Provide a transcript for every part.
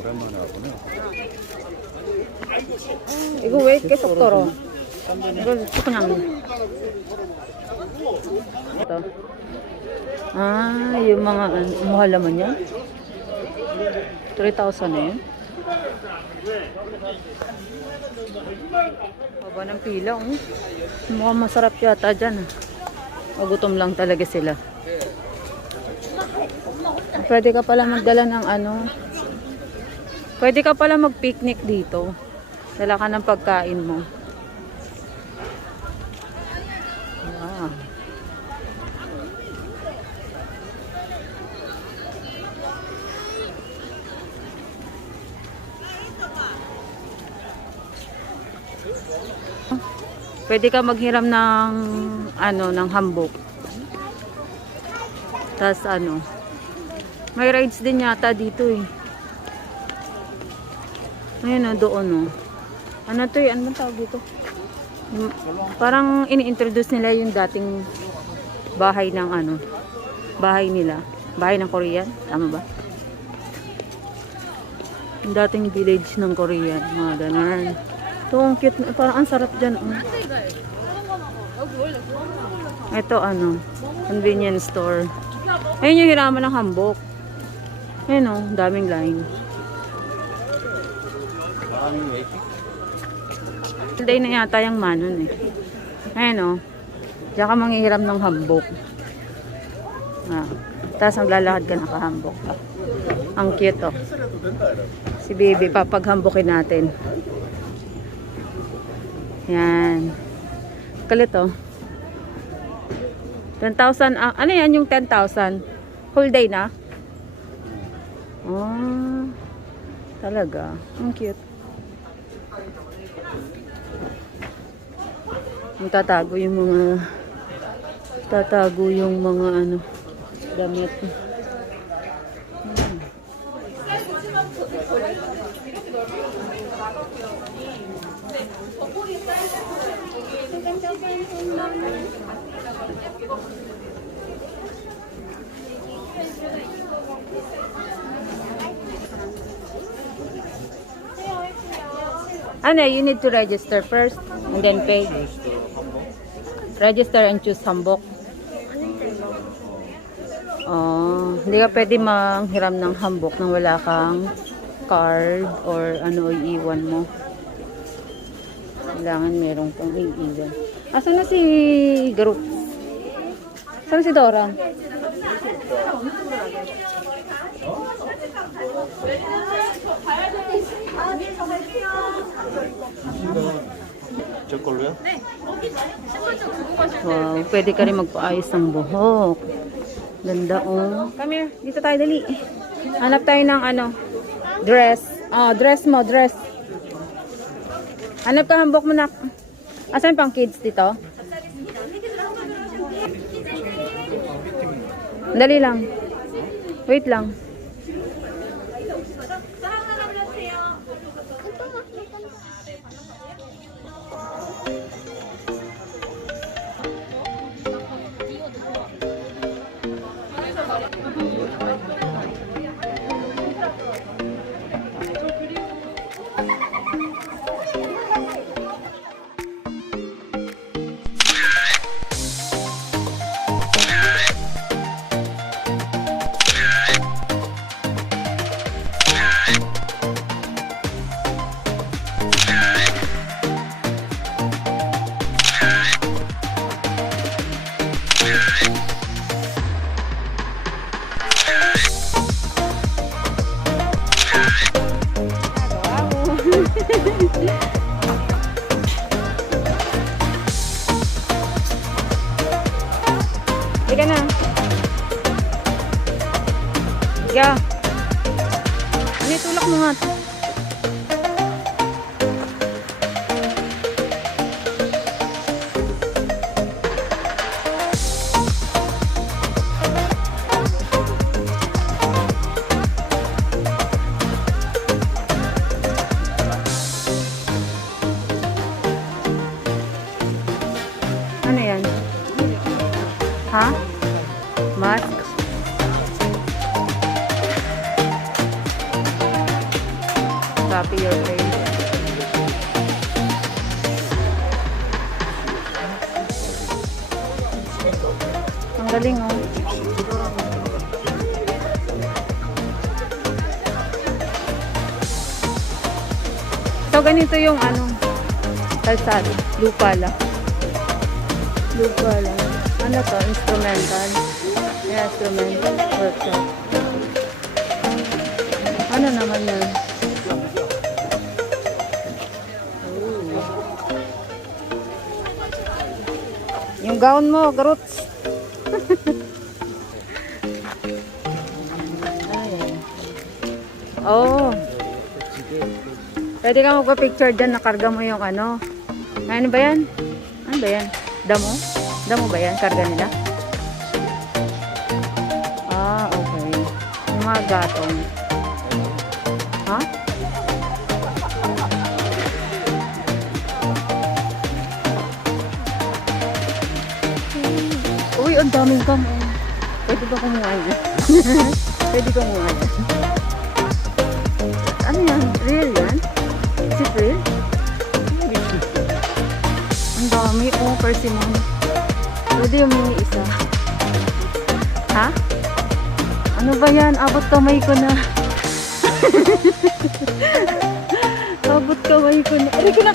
오랜만에 하구나. 이거 왜 이렇게 쏙 떨어? 이거 그냥. Ito. Yung mga mahal naman yan. 3,000 na yun. Baba ng pila. Mukhang masarap yata dyan. Magutom lang talaga sila. Pwede ka pala magdala ng ano. Pwede ka pala mag-picnic dito. Dala ka ng pagkain mo. Wow. Pwede ka maghiram ng ano, ng hambok. Tas ano, may rides din yata dito eh. Ayun o, doon o. Ano to eh, ano bang tawag dito? Parang ini-introduce nila yung dating bahay ng ano, bahay nila. Bahay ng Korean, tama ba? Yung dating village ng Korean, mga ganun. Ito, ang cute. Parang ang sarap dyan. Ito, ano, convenience store. Ayun yung hiraman ng hambok. Ayun o, daming line. Day na yata yung manon eh. Ayun o, diyan ka manghihiram ng hambok. Tapos maglalakad ka nakahambok ka. Ang cute o. Si baby, papaghambokin natin. Yan. Kalit oh. 10,000. Ano yan yung 10,000? Whole day na? Oh. Talaga. Ang cute. Tatago yung mga ano, damit. Ano, you need to register first and then pay. Register and choose hambok. Oh, hindi ka pwede manghiram ng hambok nang wala kang card or ano iiwan mo. Kailangan meron kang iiwan. Asan na si Group? Saan si Dora? 저걸로요? Wow, pwede ka rin magpaayos ng buhok. Ganda oh. Come here, dito tayo dali. Hanap tayo ng ano, dress. Dress mo, dress. Hanap ka hambok mo na. Asan pang kids dito? Dali lang. Wait lang. Hindi, tulak mo nga to. Ano yan? Ha? Mask? Copy your face. Ang galing oh. So ganito yung ano, kalsada, lupa lang. Lupa lang. Ano to? Instrumental. Yeah, instrumental workshop. Ano naman yan? Yung gown mo, Garuts. Ay. Oh. Pwede ka magpa-picture dyan, nakarga mo yung ano. Ano ba yan? Ano ba yan? Damo? Damo ba yan? Karga nila? Ah, okay. Yung mga gatong. Ha? Uy, ang daming cam. Pwede ba kumuha yan? Pwede kumuha yan. Ano yan? Real yan? Is it real? Ang dami. Oh, persimmon. Pwede yung mini isa. Ha? Ano ba yan? Abot kamay ko na. Abot kamay ko na. Aray ko na.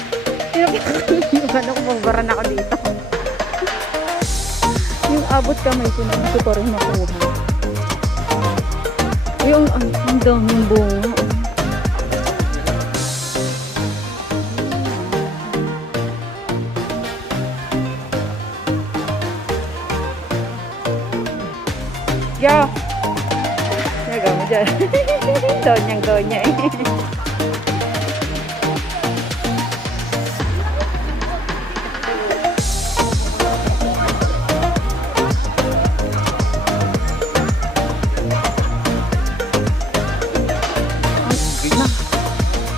Ano ko, magbaran ako dito. Yung abot kamay ko na. Hindi ko rin makuha. Yung, ang daming bunga. Yo! Naga mo dyan. Donyang-donya eh.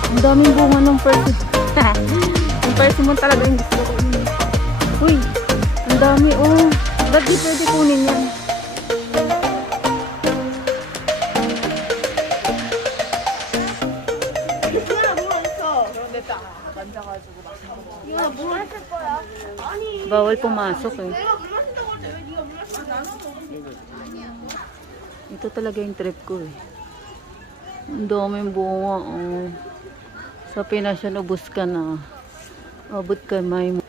Ang daming bunga ng persimmon. Ang persimmon talaga yung gusto ko. Uy! Ang dami oh. Ba't di pwede kunin yan? Bawal pumasok eh. Ito talaga yung trip ko eh. Ang daming bunga oh. Sa Pinas yan, ubos ka na. Abot kamay mo.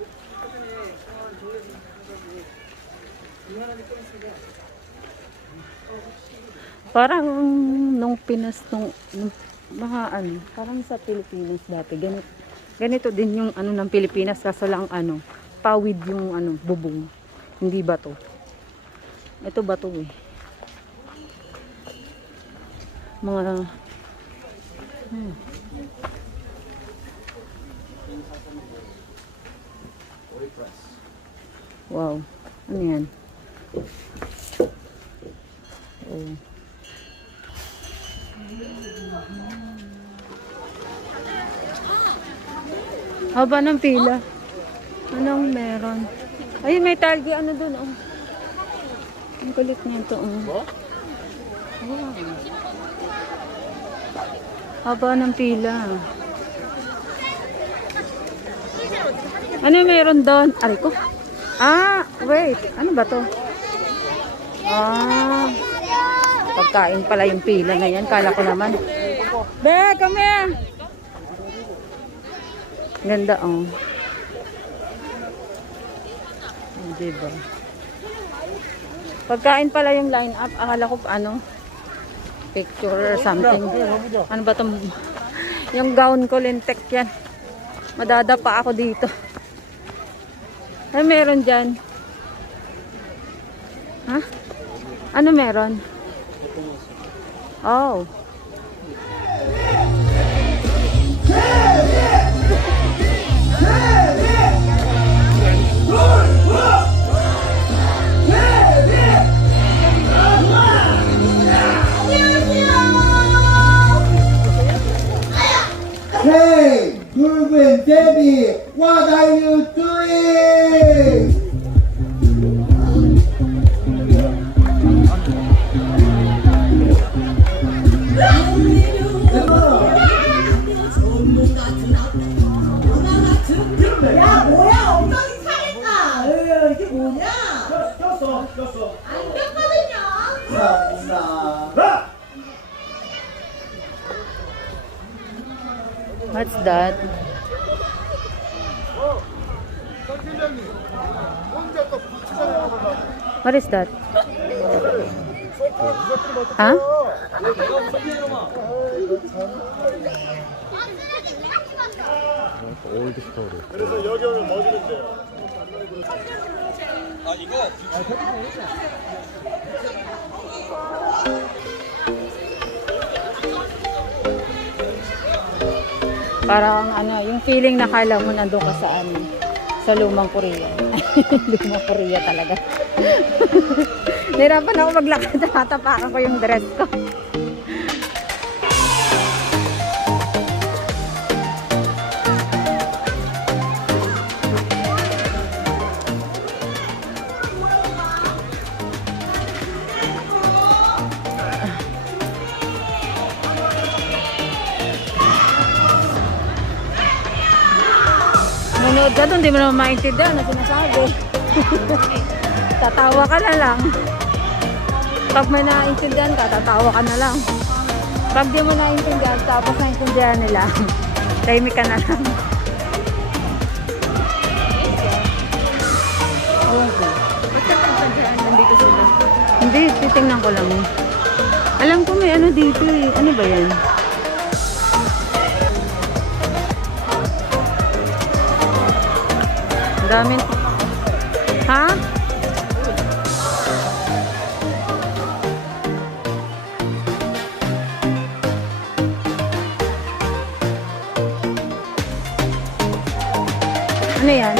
Parang nung Pinas, nung mga ano, parang sa Pilipinas dati, ganito din yung ano ng Pilipinas, kaso lang ano, pawid yung ano, bubong. Hindi bato. Ito bato eh. Mga wow. Ano yan? Oh. Haba ng pila. Anong meron? Ay, may talgi. Ano dun? Oh. Ang kulit niya ito. Oh. Wow. Haba ng pila. Ano meron doon? Aray ko. Ah, wait. Ano ba to? Ah. Pagkain pala yung pila na yan. Kala ko naman. Be, come here. Ganda, oh. Oh, diba? Pagkain pala yung line up. Akala ko ano, picture or something. Ano ba itong, yung gown ko, lintek yan. Madadapa ako dito. Ay, meron dyan. Ha? Ano meron? Oh. Ruben, Debbie, what are you doing? 야 뭐야 엉덩이 상했다. 이게 뭐냐? 안 꼈거든요. 감사. What's that? What is that? Huh? 올드 스토리. Parang ano, yung feeling na kala mo nandun ka sa lumang Korea. Lumang Korea talaga. Nahirapan ako maglakad, natapakan ko yung dress ko. Nanonood ka doon, di mo naman maintindihan na sinasabi. Tatawa ka na lang. Pag may naintindihan ka, tatawa ka na lang. Pag di mo naintindihan, tapos naintindihan nila, tahimik ka na lang. Okay. Basta pagsadaan, nandito sila. Hindi, titingnan ko lang. Alam ko may ano dito eh. Ano ba yan? Daming... Ha? Ano yan?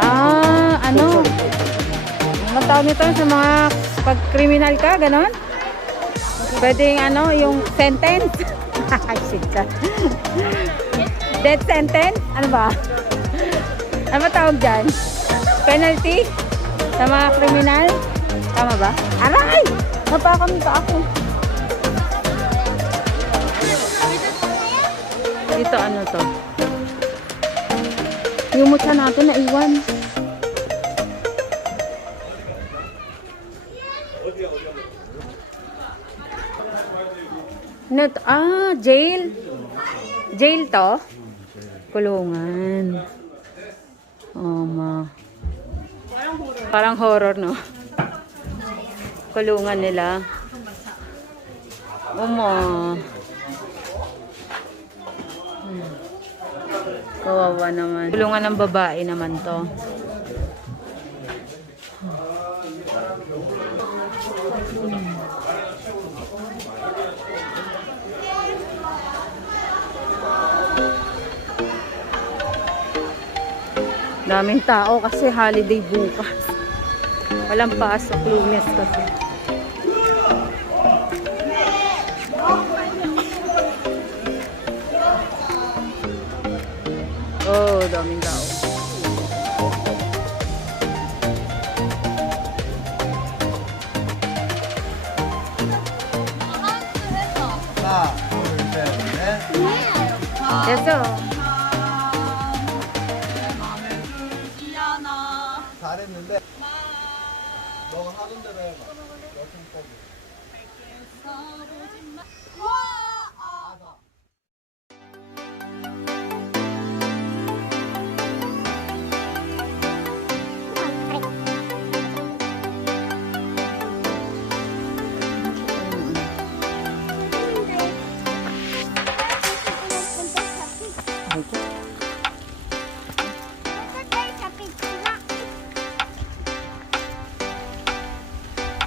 Ah, ano? Ano tawag nito sa mga pag-criminal ka, ganon? Pwedeng ano, yung sentence? Ay, shit ka. Death sentence? Ano ba? Ano ba tawag dyan? Penalty? Sa mga kriminal? Tama ba? Aray! Napakami pa ako. Dito ano to? Yung mutya natin naiwan. Net, jail. Jail to? Kulungan. Parang horror, no? Kulungan nila. Kawawa naman. Kulungan ng babae naman to. Daming tao kasi holiday bukas. Walang pasok, Lunes kasi. Oh, daming tao. 하나, 둘, 셋, 넷. 됐어. 잘했는데 너가 하던 대로 해봐. 여승법이.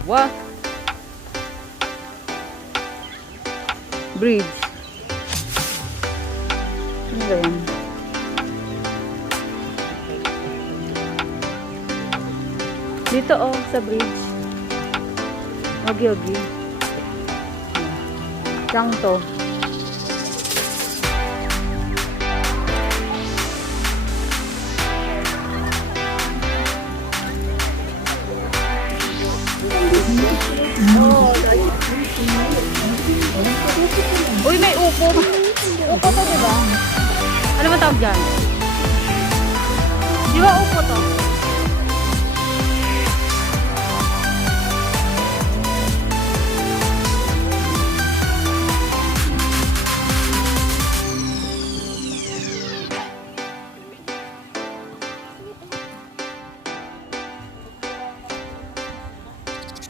What? Bridge. Ano ba yan? Dito oh, sa bridge. Ogi-ogi. Diyan to. Uy, may upo. Upo to, diba? Ano ba tawag dyan? Di ba upo to?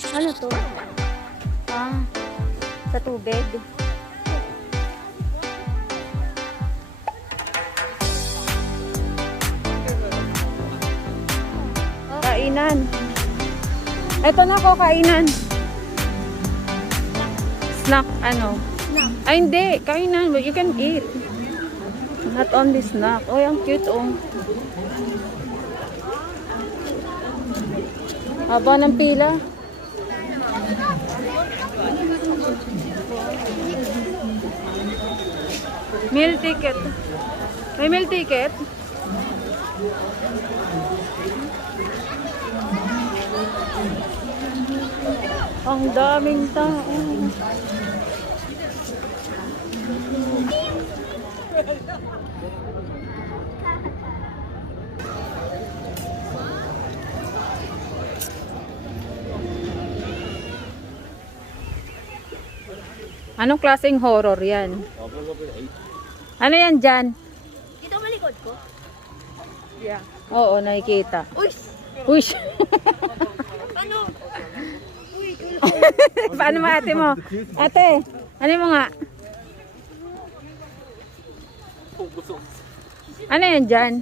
Ano to? Ah, sa tubig. Kainan. Ito na ko, kainan. Snack, ano? Ay, hindi. Kainan. But you can eat. Not only snack. Oh, ang cute, oh. Haba ng pila. Meal ticket. May meal ticket? Ang daming tao. Anong klaseng horror yan? Ano yan dyan? Dito malikod ko. Yeah. Oo, nakikita. Uy! Uy! Ano? Paano mo ate mo? Ate, ano mo nga? Ano yan dyan?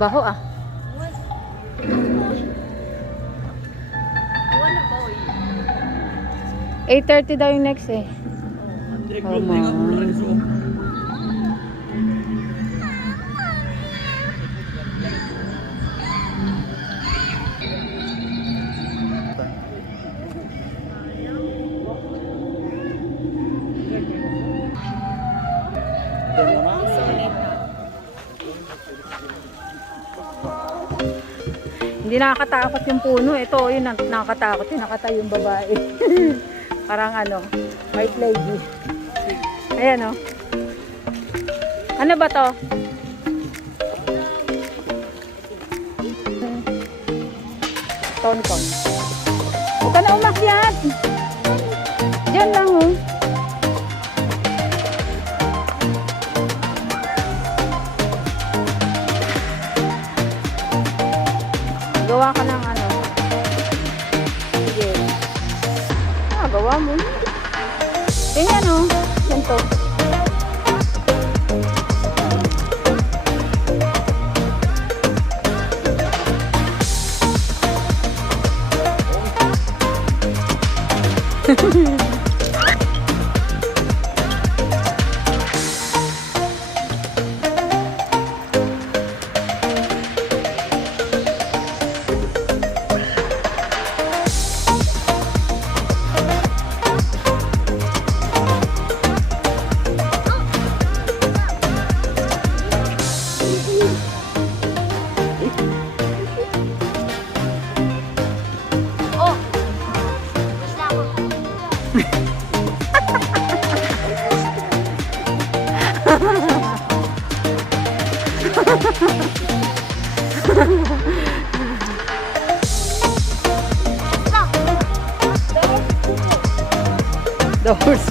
Baho ah. Wala ba, uy? 8:30 daw yung next eh. Oh, man. Hindi nakakatakot yung puno. Ito, yun nakakatakot. Yung nakatayo yung babae. Parang ano, white lady. Ayan o. Ano ba to? Tonkong. Huwag ka na umakyat. Diyan lang o. Gawa ka ng ano. Sige. Ah, gawa mo. Tingnan o. Yan to. The horse.